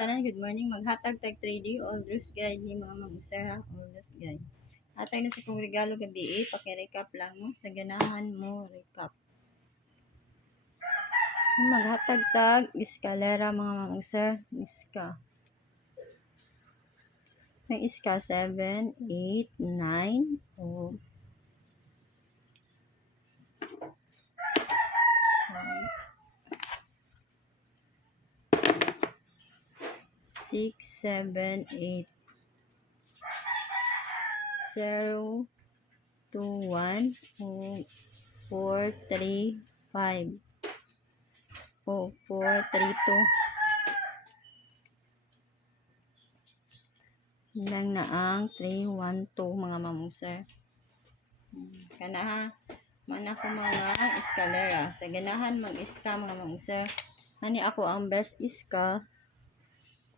tanan, good morning. Maghatag tag 3D all rules guide ni mga mag-sir ha, all rules guide. Hatag na sa kong regalo gabi paki-recap lang mo sa ganahan mo recap. Maghatag tag eskalera mga mag-sir, iska. Ang iska 7, 8, 9, o 6, 7, 8, 0, 2, 1, o 4, 3, 5, o 4, 3, 2. Ilang na ang 3, 1, 2 mga mamong sir. Kana ha. Mana ko mga eskalera. Sa ganahan mag-iska mga mamong sir. Hani ako ang best iska.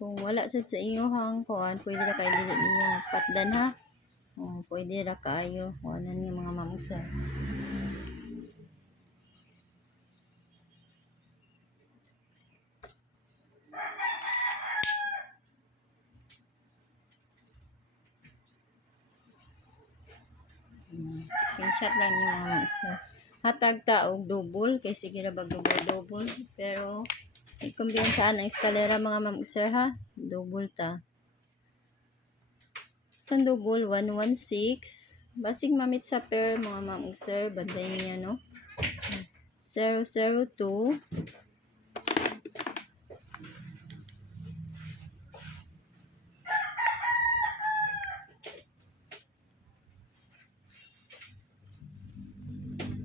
Kung wala sad sa inyong kuan, pwede ra kayo dili niyo patdan ha. Pwede ra kayo. Kuanan niyo mga mamong sir. Screenshot lang yung mga sir. Hatag ta og double kay sige ra bag double pero ikumbiyansaan ang eskalera mga ma'am sir ha. Double ta. Itong double 116. Basig mamit sa pair mga ma'am sir, banday niya no. 002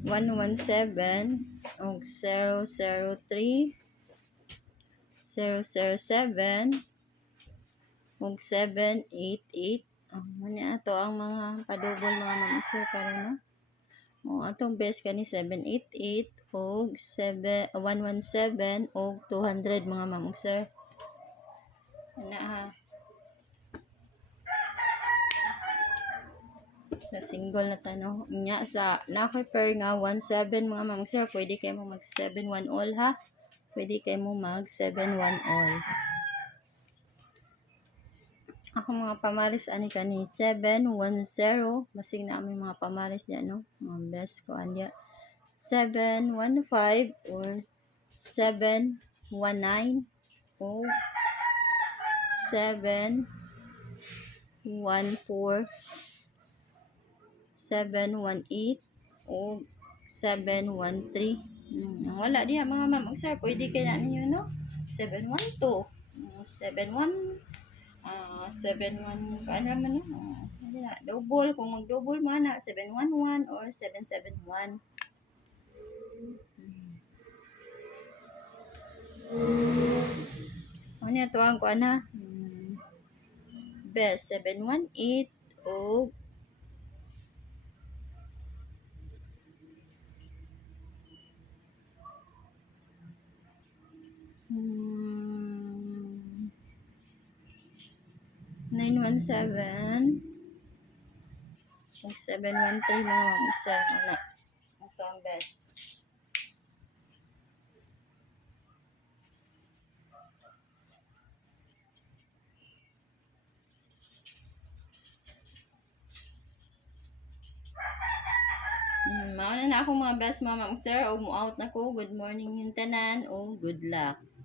117 og 003 007 og 788. Muna ato ang mga padouble mga ma'am sir karon no. Atong best kani 788 og 117 og 200 mga ma'am sir. Ana ha. Sa single na tanong nya sa nakoy pair nga 17 mga ma'am sir, pwede kayo mo mag 7-1 all ha. Pwede kayo mo mag 7-1 all. Ako mga pamaris ani kani 710, basig na aming mga pamaris diya no. Mga best ko anya 715 or 719 o 714 718 o 713. Wala diha mga ma'am sir, pwede kayo na ninyo no. 712 71 71 ano naman no. Double kung mag-double man na 711 or 771. Ano niya to ang kuan ha. Best 718 o 917 o 713 mga isa na. Ito ang best. Mauna na ako mga best mama sir o mo out na ko. Good morning yung tanan o good luck.